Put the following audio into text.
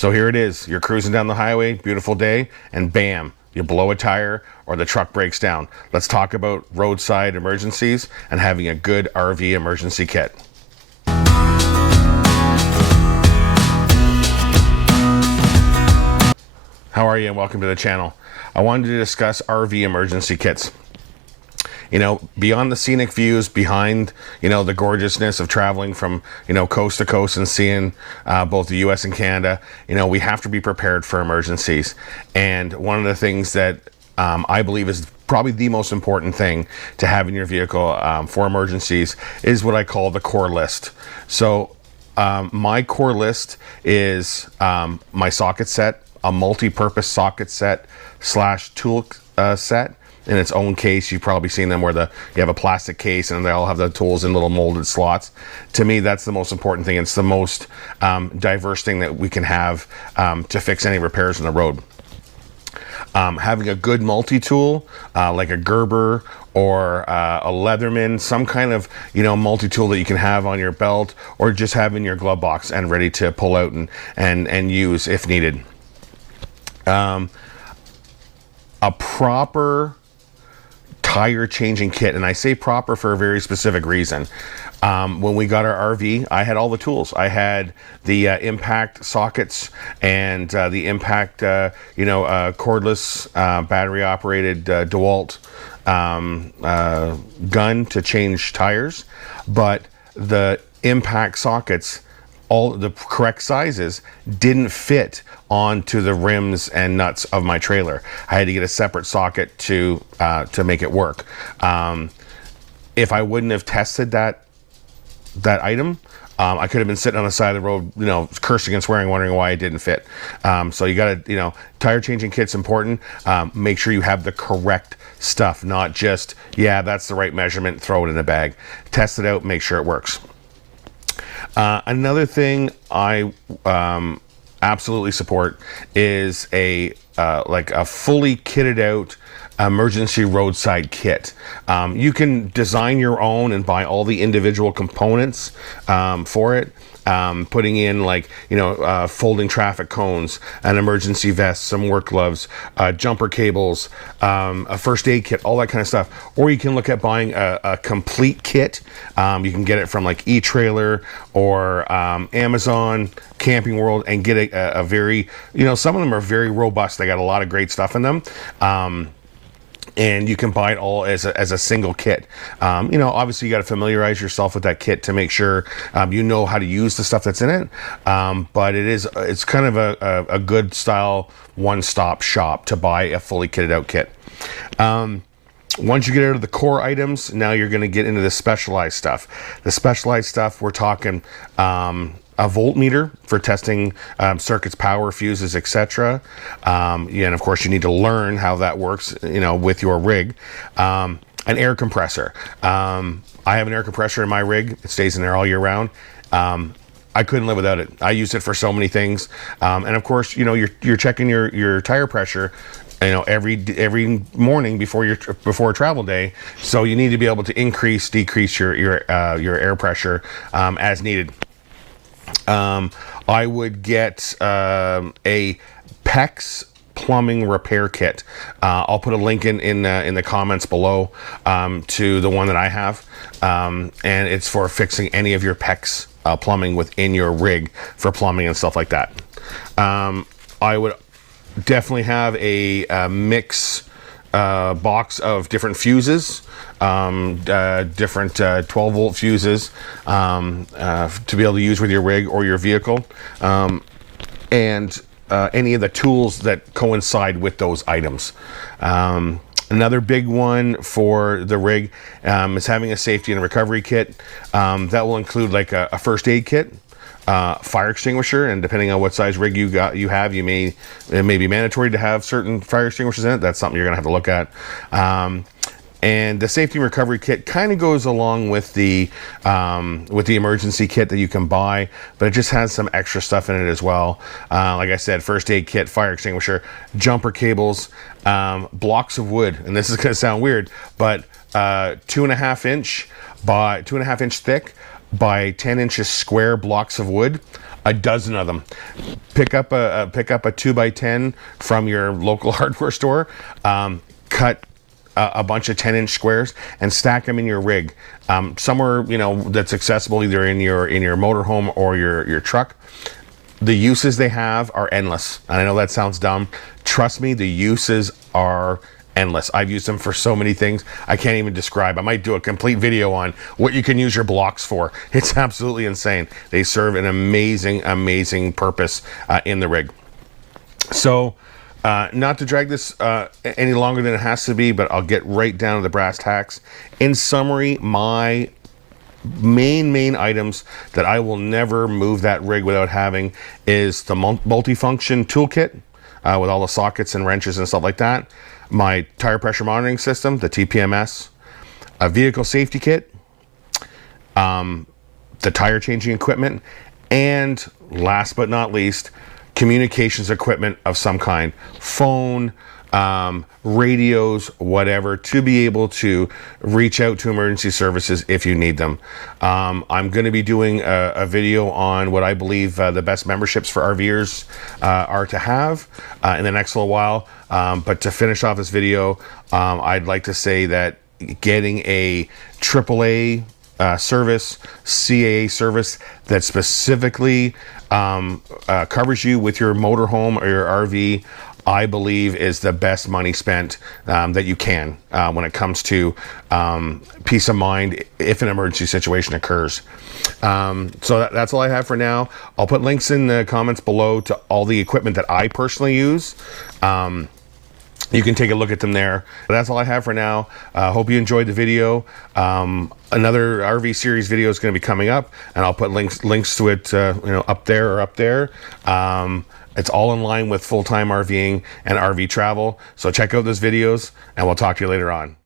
So here it is. You're cruising down the highway, beautiful day, and bam, you blow a tire or the truck breaks down. Let's talk about roadside emergencies and having a good RV emergency kit. How are you, and welcome to the channel. I wanted to discuss RV emergency kits. You know, beyond the scenic views, behind, the gorgeousness of traveling from, coast to coast and seeing both the US and Canada, we have to be prepared for emergencies. And one of the things that I believe is probably the most important thing to have in your vehicle for emergencies is what I call the core list. So my core list is my socket set, a multi-purpose socket set / tool set in its own case. You've probably seen them where you have a plastic case and they all have the tools in little molded slots. To me, that's the most important thing. It's the most diverse thing that we can have to fix any repairs on the road. Having a good multi-tool like a Gerber or a Leatherman, some kind of multi-tool that you can have on your belt or just have in your glove box and ready to pull out and use if needed. A proper tire changing kit, and I say proper for a very specific reason. When we got our RV, I had all the tools. I had the impact sockets and the impact, cordless, battery operated DeWalt gun to change tires, but the impact sockets, all the correct sizes, didn't fit onto the rims and nuts of my trailer. I had to get a separate socket to make it work. If I wouldn't have tested that item, I could have been sitting on the side of the road, cursing and swearing, wondering why it didn't fit. So you gotta, tire changing kit's important. Make sure you have the correct stuff, not just, yeah, that's the right measurement, throw it in a bag. Test it out, make sure it works. Another thing I absolutely support is a fully kitted out emergency roadside kit. You can design your own and buy all the individual components for it. Putting in folding traffic cones, an emergency vest, some work gloves, jumper cables, a first aid kit, all that kind of stuff. Or you can look at buying a complete kit. You can get it from like eTrailer or Amazon, Camping World, and get a very, some of them are very robust. They got a lot of great stuff in them. And you can buy it all as a single kit. Obviously you got to familiarize yourself with that kit to make sure you know how to use the stuff that's in it. But it's kind of a good style one-stop shop to buy a fully kitted out kit. Once you get out of the core items, now you're going to get into the specialized stuff. The specialized stuff, we're talking a voltmeter for testing circuits, power, fuses, etc. And of course, you need to learn how that works, with your rig. An air compressor. I have an air compressor in my rig. It stays in there all year round. I couldn't live without it. I use it for so many things. And of course, you're checking your tire pressure, every morning before a travel day. So you need to be able to decrease your air pressure as needed. I would get a PEX plumbing repair kit. I'll put a link in the comments below to the one that I have, and it's for fixing any of your PEX plumbing within your rig for plumbing and stuff like that. I would definitely have a mix box of different fuses, different 12-volt fuses to be able to use with your rig or your vehicle, and any of the tools that coincide with those items. Another big one for the rig is having a safety and recovery kit. That will include like a first aid kit, fire extinguisher, and depending on what size rig it may be mandatory to have certain fire extinguishers in it. That's something you're gonna have to look at. And the safety and recovery kit kind of goes along with the emergency kit that you can buy, but it just has some extra stuff in it as well. Like I said, first aid kit, fire extinguisher, jumper cables, blocks of wood, and this is going to sound weird, but 2.5 inch by 2.5 inch thick by 10 inches square blocks of wood, a dozen of them. Pick up a 2x10 from your local hardware store, cut a bunch of 10-inch squares and stack them in your rig, somewhere, you know, that's accessible, either in your motorhome or your truck. The uses they have are endless, and I know that sounds dumb. Trust me, the uses are endless. I've used them for so many things I can't even describe. I might do a complete video on what you can use your blocks for. It's absolutely insane. They serve an amazing purpose in the rig. So not to drag this any longer than it has to be, but I'll get right down to the brass tacks. In summary, my main items that I will never move that rig without having is the multifunction toolkit with all the sockets and wrenches and stuff like that, my tire pressure monitoring system, the TPMS, a vehicle safety kit, the tire changing equipment, and last but not least, communications equipment of some kind, phone, radios, whatever, to be able to reach out to emergency services if you need them. I'm going to be doing a video on what I believe the best memberships for RVers are to have in the next little while. But to finish off this video, I'd like to say that getting a AAA service, CAA service that specifically covers you with your motorhome or your RV, I believe is the best money spent that you can when it comes to peace of mind if an emergency situation occurs. So that's all I have for now. I'll put links in the comments below to all the equipment that I personally use. You can take a look at them there. But that's all I have for now. Hope you enjoyed the video. Another RV series video is going to be coming up, and I'll put links to it, up there or up there. It's all in line with full-time RVing and RV travel. So check out those videos, and we'll talk to you later on.